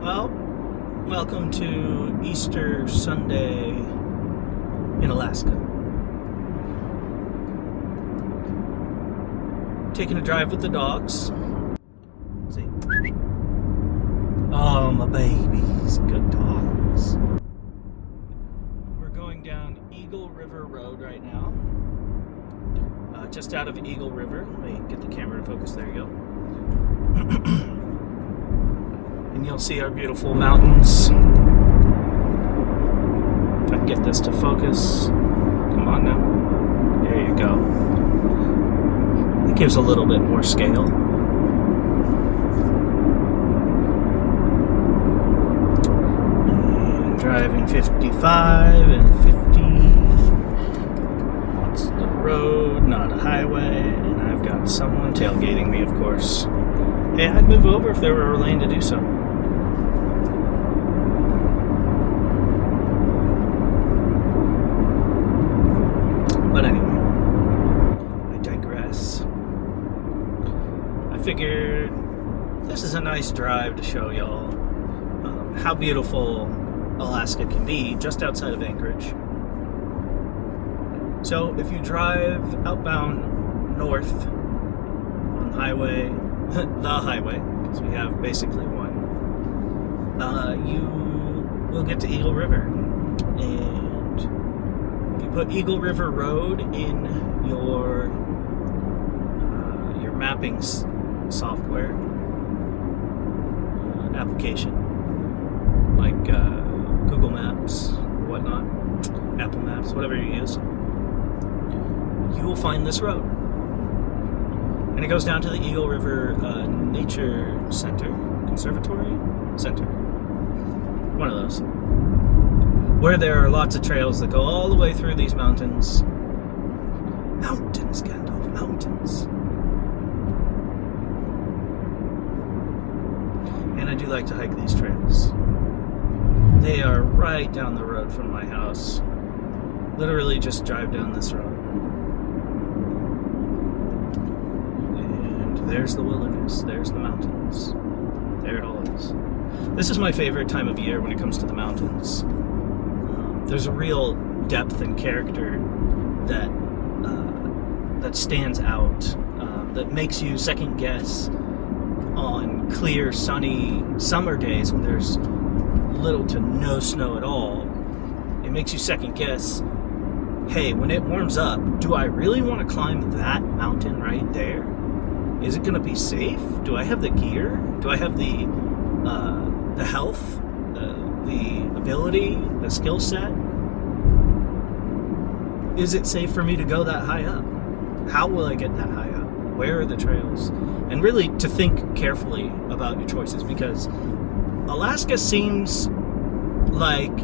Well, welcome to Easter Sunday in Alaska. Taking a drive with the dogs. Let's see. Oh, my babies, good dogs. We're going down Eagle River Road right now. Just out of Eagle River. Let me get the camera to focus. There you go. And you'll see our beautiful mountains. If I can get this to focus. Come on now. There you go. It gives a little bit more scale. And driving 55 and 50. It's the road, not a highway. And I've got someone tailgating me, of course. Hey, I'd move over if there were a lane to do so. But anyway, I digress. I figured this is a nice drive to show y'all how beautiful Alaska can be just outside of Anchorage. So if you drive outbound north on highway, the highway, because we have basically one, you will get to Eagle River. And if you put Eagle River Road in your mapping software application, like Google Maps or whatnot, Apple Maps, whatever you use, you will find this road. And it goes down to the Eagle River Nature Center, Conservatory Center, one of those, where there are lots of trails that go all the way through these mountains. Mountains, Gandalf, mountains. And I do like to hike these trails. They are right down the road from my house. Literally just drive down this road. There's the wilderness, there's the mountains. There it all is. This is my favorite time of year when it comes to the mountains. There's a real depth and character that stands out, that makes you second guess on clear, sunny summer days when there's little to no snow at all. It makes you second guess, hey, when it warms up, do I really want to climb that mountain right there? Is it going to be safe? Do I have the gear? Do I have the health, the ability, the skill set? Is it safe for me to go that high up? How will I get that high up? Where are the trails? And really to think carefully about your choices, because Alaska seems like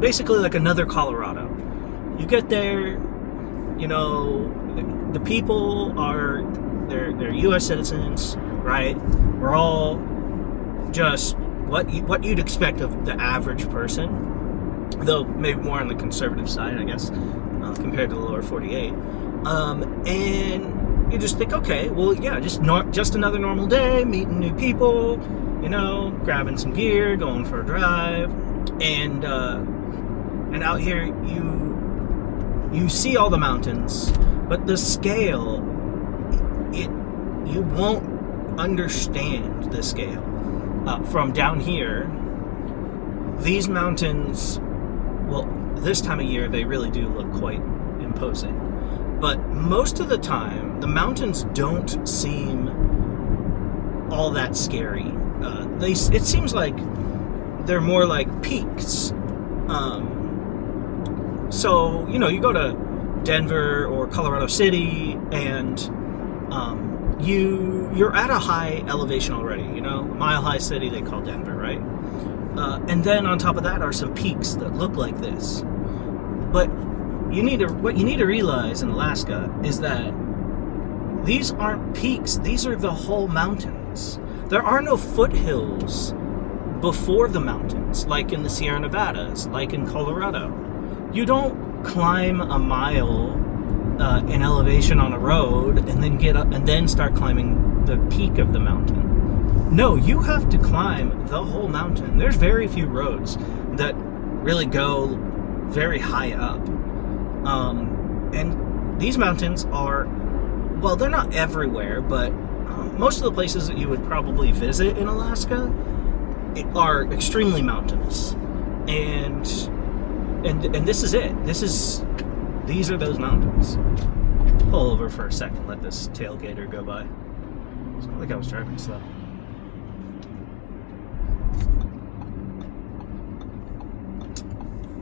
basically like another Colorado. You get there, you know, the people are they're U.S. citizens, right? We're all just what you'd expect of the average person, though maybe more on the conservative side, I guess, compared to the lower 48. And you just think, okay, well, yeah, just another normal day, meeting new people, you know, grabbing some gear, going for a drive, and out here you see all the mountains, but the scale, you won't understand the scale. From down here, these mountains, well, this time of year they really do look quite imposing. But most of the time, the mountains don't seem all that scary. It seems like they're more like peaks. So, you know, you go to Denver or Colorado City and you're at a high elevation already, you know, Mile High City they call Denver, right? And then on top of that are some peaks that look like this. But what you need to realize in Alaska is that these aren't peaks, these are the whole mountains. There are no foothills before the mountains, like in the Sierra Nevadas, like in Colorado. You don't climb a mile in elevation on a road and then get up and then start climbing the peak of the mountain. No, you have to climb the whole mountain. There's very few roads that really go very high up. And these mountains are, well, they're not everywhere, but most of the places that you would probably visit in Alaska are extremely mountainous. And this is it. These are those mountains. Pull over for a second, let this tailgater go by. It's not like I was driving slow.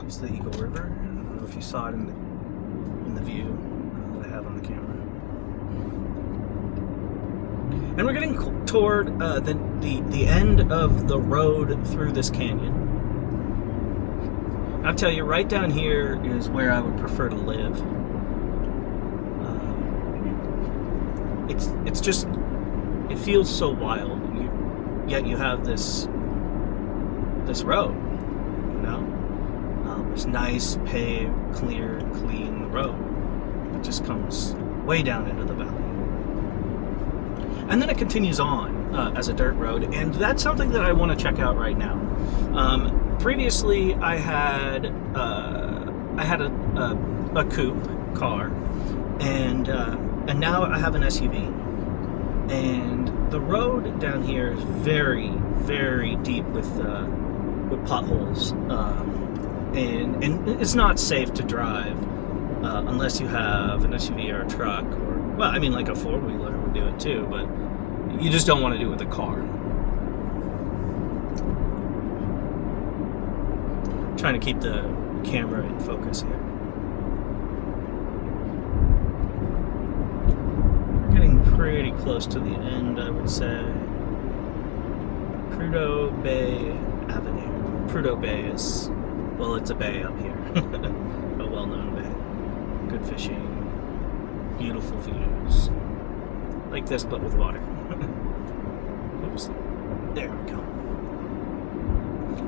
It's the Eagle River. I don't know if you saw it in the view that I have on the camera. And we're getting toward the end of the road through this canyon. I'll tell you, right down here is where I would prefer to live. It's just, it feels so wild. Yet you have this road, you know? This nice, paved, clear, clean road. It just comes way down into the valley. And then it continues on as a dirt road, and that's something that I want to check out right now. Previously, I had a coupe car, and now I have an SUV. And the road down here is very, very deep with potholes, and it's not safe to drive unless you have an SUV or a truck, or, well, I mean, like a four-wheeler would do it too, but you just don't want to do it with a car. Trying to keep the camera in focus here. We're getting pretty close to the end, I would say. Prudhoe Bay Avenue. Prudhoe Bay is, well, it's a bay up here. A well-known bay. Good fishing. Beautiful views. Like this, but with water. Oops. There we go.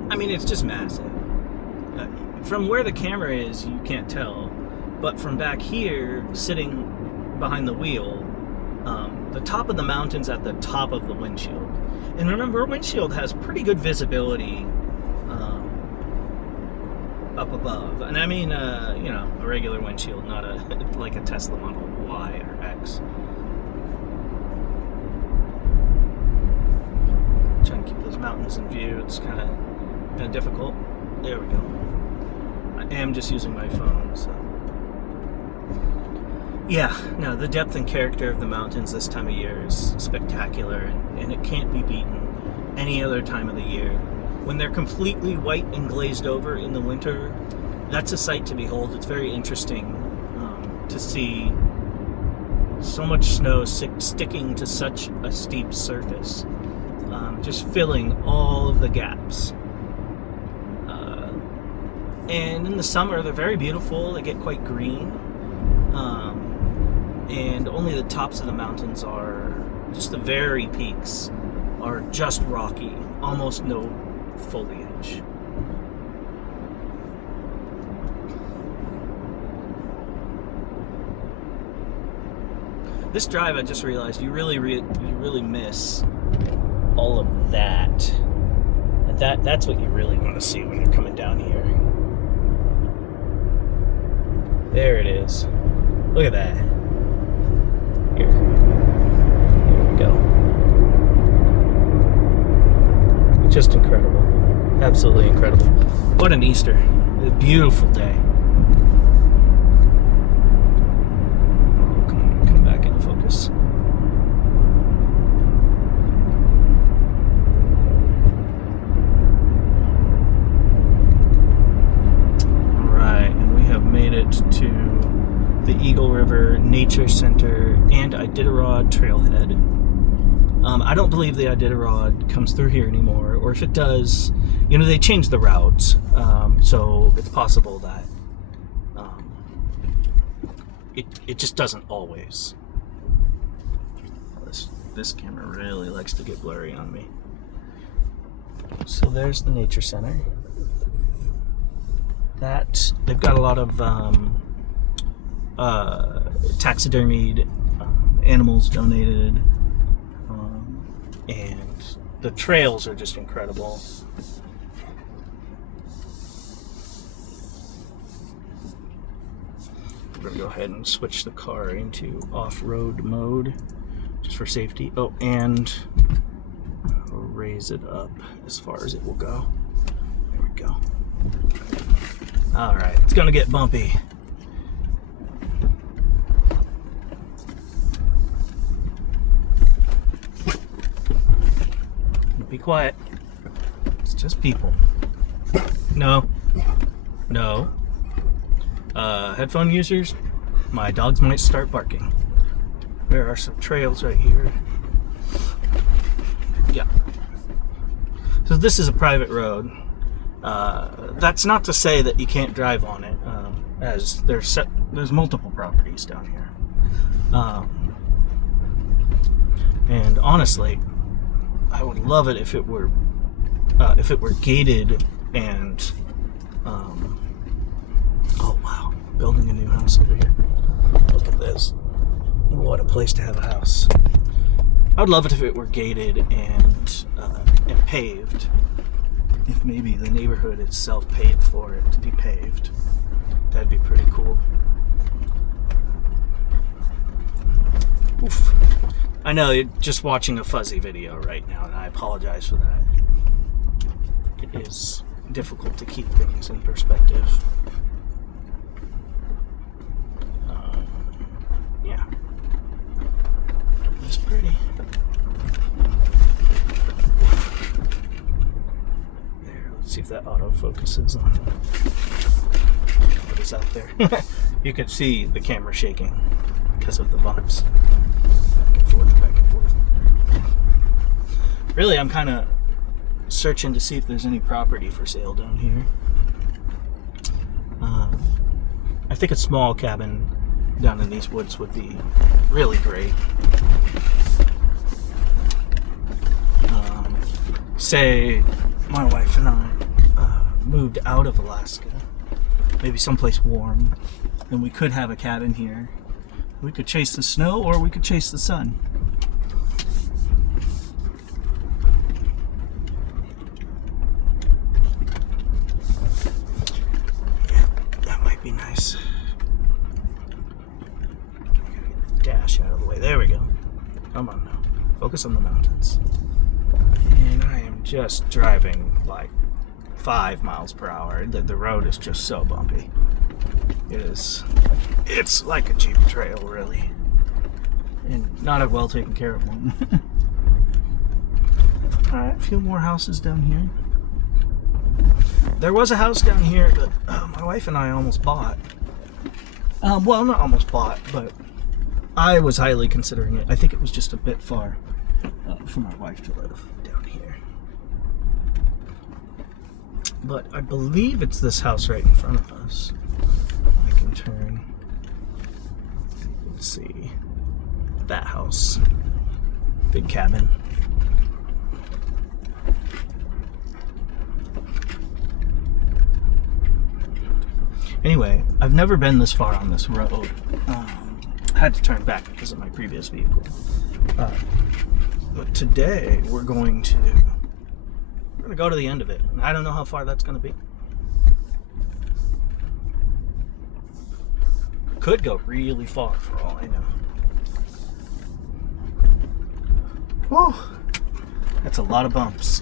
I mean, it's just massive. From where the camera is, you can't tell. But from back here, sitting behind the wheel, the top of the mountain's at the top of the windshield. And remember, a windshield has pretty good visibility up above. And I mean, you know, a regular windshield, not like a Tesla Model Y or X. Trying to keep those mountains in view. It's kind of difficult. There we go. I am just using my phone, so. Yeah, no, the depth and character of the mountains this time of year is spectacular, and it can't be beaten any other time of the year. When they're completely white and glazed over in the winter, that's a sight to behold. It's very interesting to see so much snow sticking to such a steep surface, just filling all of the gaps. And in the summer, they're very beautiful. They get quite green. And only the tops of the mountains are, just the very peaks, are just rocky. Almost no foliage. This drive, I just realized, you really miss all of that. And that's what you really want to see when you're coming down here. There it is. Look at that. Here we go. Just incredible. Absolutely incredible. What an Easter. A beautiful day. Oh, come back into focus. Made it to the Eagle River Nature Center and Iditarod Trailhead. I don't believe the Iditarod comes through here anymore, or if it does, you know, they changed the route, so it's possible that it just doesn't always. This camera really likes to get blurry on me. So there's the Nature Center. That they've got a lot of taxidermied animals donated, and the trails are just incredible. We're going to go ahead and switch the car into off-road mode just for safety. Oh, and I'll raise it up as far as it will go. There we go. All right, it's going to get bumpy. Be quiet. It's just people. No. Headphone users, my dogs might start barking. There are some trails right here. Yeah. So this is a private road. That's not to say that you can't drive on it, as there's multiple properties down here. And honestly, I would love it if it were gated and oh wow, building a new house over here. Look at this. What a place to have a house. I would love it if it were gated and paved. If maybe the neighborhood itself paid for it to be paved. That'd be pretty cool. Oof. I know you're just watching a fuzzy video right now, and I apologize for that. It is difficult to keep things in perspective. Yeah. It's pretty. There, let's see if that auto focuses on what is out there. You could see the camera shaking because of the bumps. Back and forth. Really, I'm kind of searching to see if there's any property for sale down here. I think a small cabin down in these woods would be really great. Say my wife and I moved out of Alaska, maybe someplace warm, then we could have a cabin here. We could chase the snow, or we could chase the sun. Yeah, that might be nice. Dash out of the way. There we go. Come on now. Focus on the mountains. And I am just driving like 5 miles per hour. The road is just so bumpy. It's like a Jeep trail, really. And not a well taken care of one. Alright, a few more houses down here. There was a house down here that my wife and I almost bought. Well, not almost bought, but I was highly considering it. I think it was just a bit far for my wife to live down here. But I believe it's this house right in front of us. I can turn. Let's see. That house. Big cabin. Anyway, I've never been this far on this road. I had to turn back because of my previous vehicle. But today we're going to go to the end of it. I don't know how far that's going to be. Could go really far for all I know. Whew. That's a lot of bumps.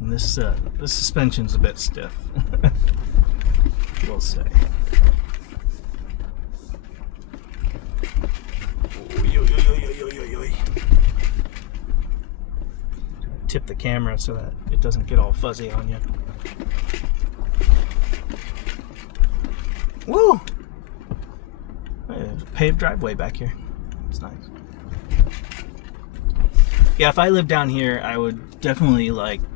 And this suspension's a bit stiff. We'll say. Tip the camera so that it doesn't get all fuzzy on you. Woo! There's a paved driveway back here. It's nice. Yeah, if I lived down here, I would definitely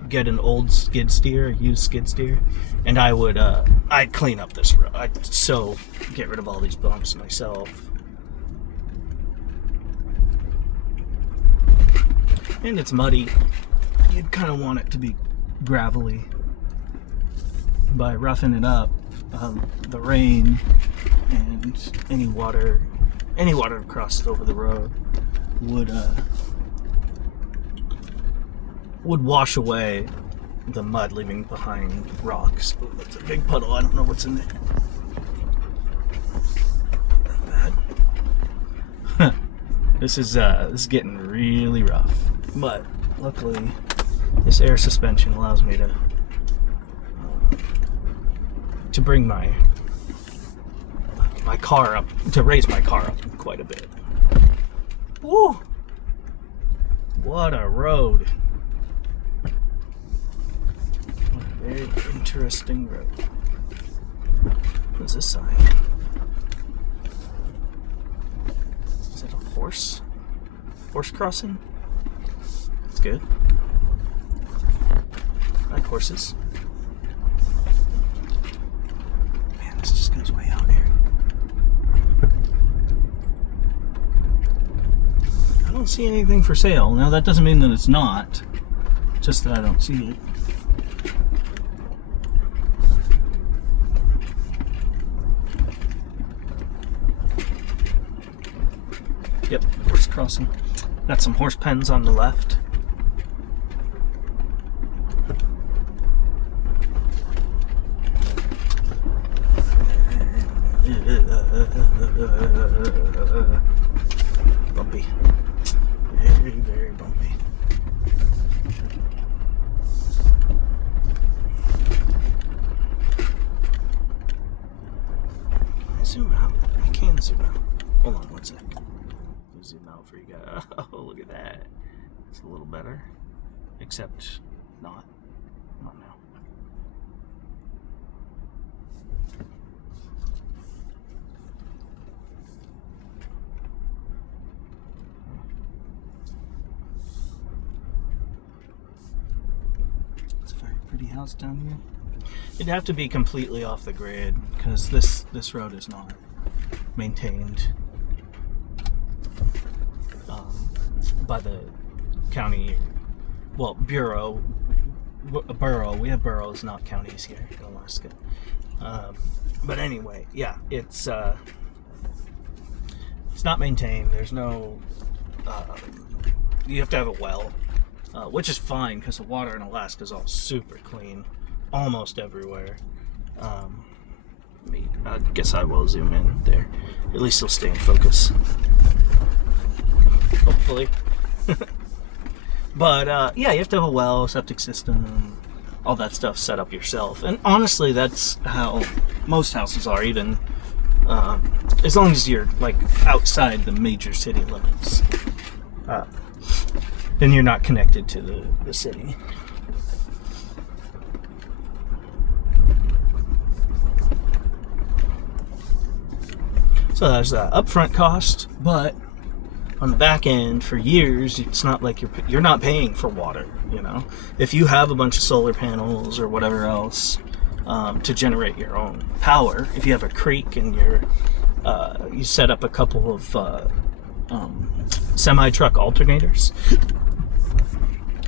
get an old skid steer, a used skid steer, and I'd clean up this road. I'd get rid of all these bumps myself. And it's muddy. You'd kind of want it to be gravelly. By roughing it up, the rain and any water that crosses over the road would wash away the mud, leaving behind rocks. Oh, that's a big puddle. I don't know what's in there. Not bad. This is getting really rough, but luckily this air suspension allows me to bring my car up, to raise my car up quite a bit. Woo! What a road. What a very interesting road. What's this sign? Is that a horse? Horse crossing? That's good. I like horses. Man, this just goes way out here. I don't see anything for sale. Now, that doesn't mean that it's not, just that I don't see it. Yep, horse crossing. Got some horse pens on the left. Bumpy. Very, very bumpy. I zoom out. I can zoom out. Hold on one sec. Zoom out for you guys. Oh, look at that. It's a little better. Except not. Not now. It's a very pretty house down here. It'd have to be completely off the grid because this road is not maintained by the county, well, borough. We have boroughs, not counties here in Alaska. But anyway, yeah, it's not maintained. There's no, you have to have a well, which is fine because the water in Alaska is all super clean, almost everywhere. I guess I will zoom in there. At least it'll stay in focus. Hopefully. But yeah, you have to have a well, septic system, all that stuff set up yourself. And honestly, that's how most houses are, even as long as you're like outside the major city limits. Then you're not connected to the city. So there's that upfront cost, but on the back end, for years, it's not like you're not paying for water. You know, if you have a bunch of solar panels or whatever else to generate your own power, if you have a creek and you set up a couple of semi-truck alternators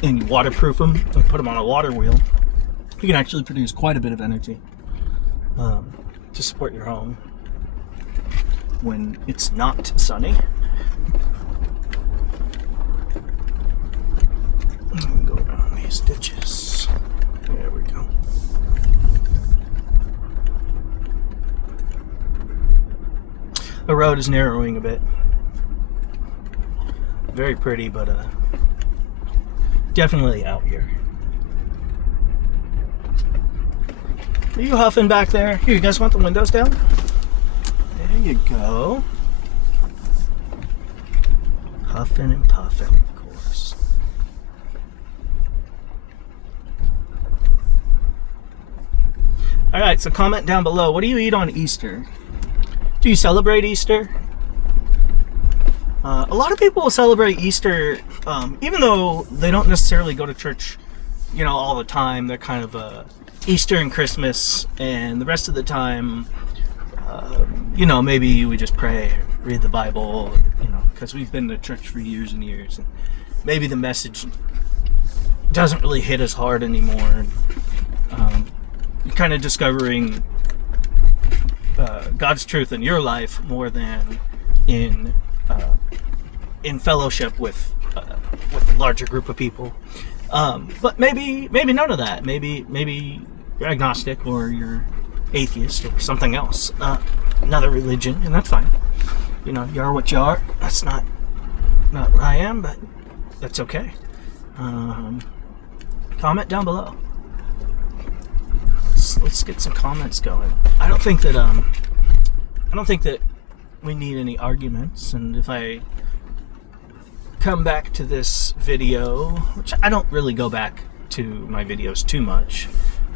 and you waterproof them and put them on a water wheel, you can actually produce quite a bit of energy to support your home when it's not sunny. Go around these ditches. There we go. The road is narrowing a bit. Very pretty, but definitely out here. Are you huffing back there? Here, you guys want the windows down? There you go. Huffing and puffing, of course. Alright, so comment down below. What do you eat on Easter? Do you celebrate Easter? A lot of people will celebrate Easter, even though they don't necessarily go to church, you know, all the time. They're kind of Easter and Christmas, and the rest of the time, you know, maybe we just pray, read the Bible, you know, because we've been to church for years and years, and maybe the message doesn't really hit as hard anymore. And, you're kind of discovering God's truth in your life more than in fellowship with a larger group of people. But maybe none of that. Maybe you're agnostic, or you're atheist, or something else, another religion, and that's fine. You know, you are what you are. That's not what I am, but that's okay. Comment down below. Let's get some comments going. I don't think that we need any arguments. And if I come back to this video, which I don't really go back to my videos too much,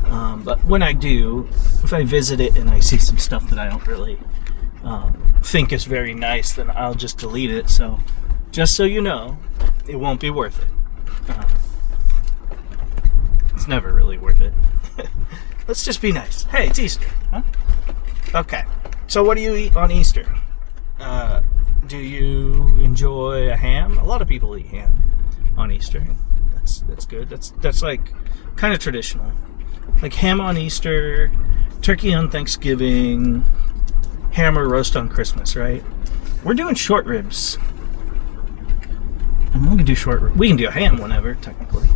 but when I do, if I visit it and I see some stuff that I don't really think is very nice, then I'll just delete it. So just so you know, it won't be worth it. It's never really worth it. Let's just be nice. Hey, it's Easter, huh? Okay. So what do you eat on Easter? Do you enjoy a ham? A lot of people eat ham on Easter. That's good. That's like kind of traditional. Like ham on Easter, turkey on Thanksgiving, ham or roast on Christmas, right? We're doing short ribs. And we can do short ribs. We can do a ham whenever, technically.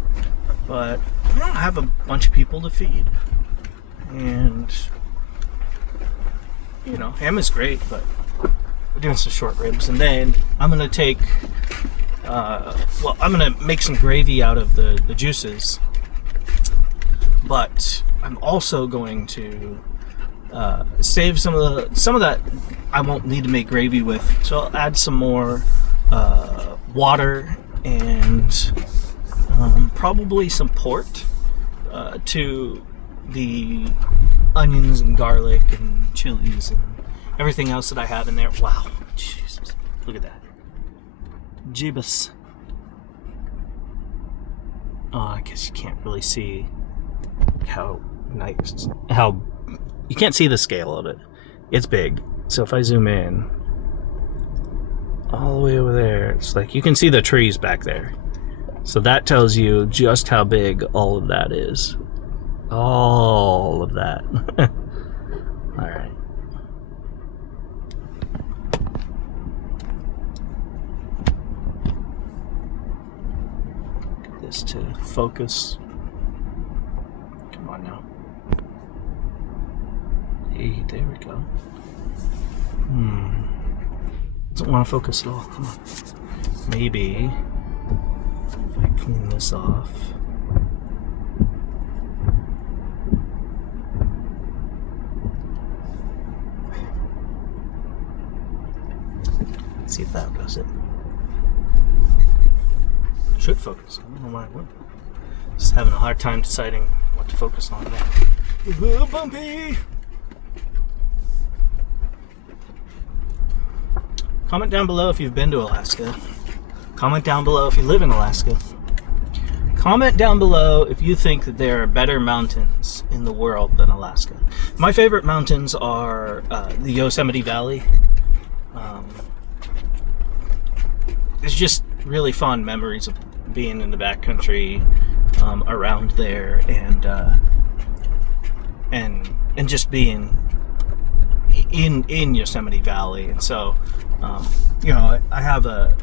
But we don't have a bunch of people to feed. And, you know, ham is great, but we're doing some short ribs. And then I'm going to take, I'm going to make some gravy out of the juices. But I'm also going to save some of that I won't need to make gravy with. So I'll add some more water and probably some port to the onions and garlic and chilies and everything else that I have in there. Wow, Jesus, look at that. Jeebus. Oh, I guess you can't really see how nice, how you can't see the scale of it. It's big. So if I zoom in all the way over there, it's like you can see the trees back there. So that tells you just how big all of that is. All of that. All right. Get this to focus. Come on now. Hey, there we go. Doesn't want to focus at all. Come on. Maybe if I clean this off. Let's see if that does it. Should focus. I don't know why it wouldn't. Just having a hard time deciding what to focus on now. Ooh, bumpy! Comment down below if you've been to Alaska. Comment down below if you live in Alaska. Comment down below if you think that there are better mountains in the world than Alaska. My favorite mountains are the Yosemite Valley. It's just really fond memories of being in the backcountry around there and just being in Yosemite Valley. And so you know, I have a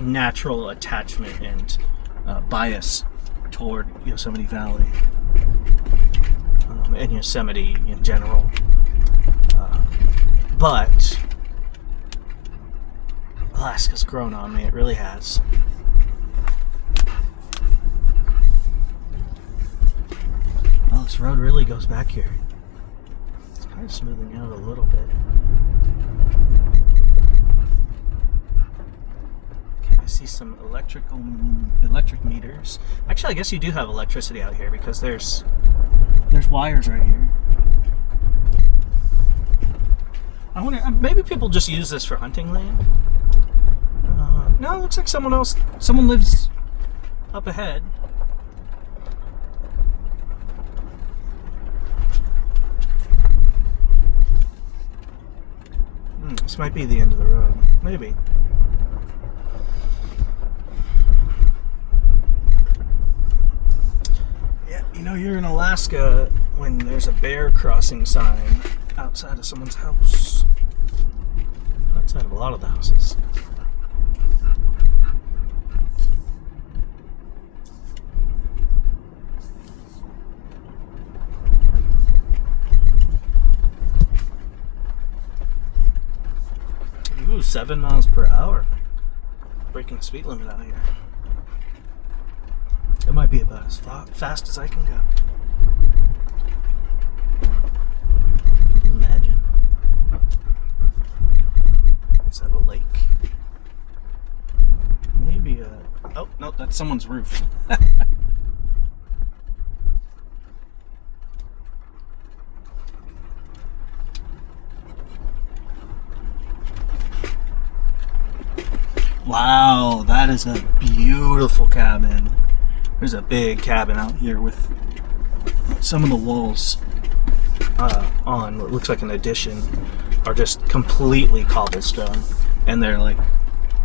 natural attachment and bias toward Yosemite Valley and Yosemite in general, but Alaska's grown on me. It really has. Oh, this road really goes back here. It's kind of smoothing out a little bit. Okay, I see some electric meters. Actually, I guess you do have electricity out here because there's wires right here. I wonder, maybe people just use this for hunting land. No, it looks like someone lives up ahead. This might be the end of the road. Maybe. Yeah, you know, you're in Alaska when there's a bear crossing sign outside of someone's house. Outside of a lot of the houses. Ooh, 7 miles per hour. Breaking the speed limit out here. It might be about as fast as I can go. Imagine. Is that a lake? Maybe a... Oh, no, that's someone's roof. Wow, that is a beautiful cabin. There's a big cabin out here with some of the walls on what looks like an addition are just completely cobblestone, and they're like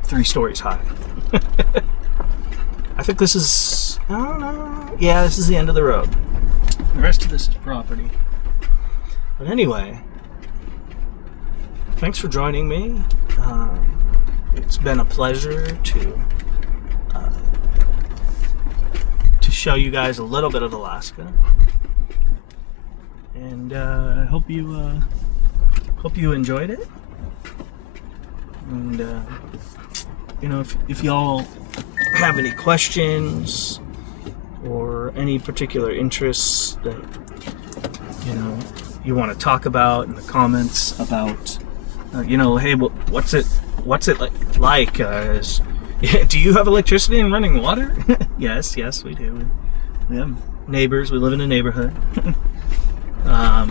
3 stories high. I think this is, I don't know, yeah, this is the end of the road. The rest of this is property. But anyway, thanks for joining me. It's been a pleasure to show you guys a little bit of Alaska, and I hope you enjoyed it. And you know, if y'all have any questions or any particular interests that you want to talk about in the comments about, hey, what's it like? Do you have electricity and running water? Yes, we do. We have neighbors. We live in a neighborhood. How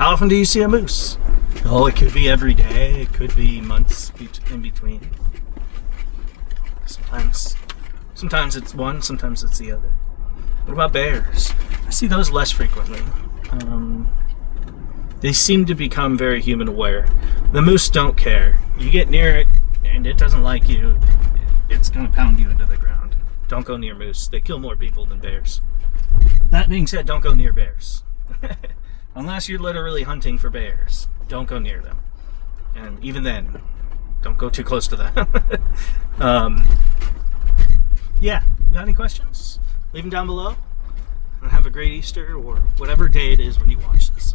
often do you see a moose? Oh, it could be every day. It could be months in between. Sometimes it's one, sometimes it's the other. What about bears? I see those less frequently. They seem to become very human aware. The moose don't care. You get near it, and it doesn't like you, it's going to pound you into the ground. Don't go near moose. They kill more people than bears. That being said, don't go near bears. Unless you're literally hunting for bears, don't go near them. And even then, don't go too close to them. Yeah, got any questions? Leave them down below. And have a great Easter, or whatever day it is when you watch this.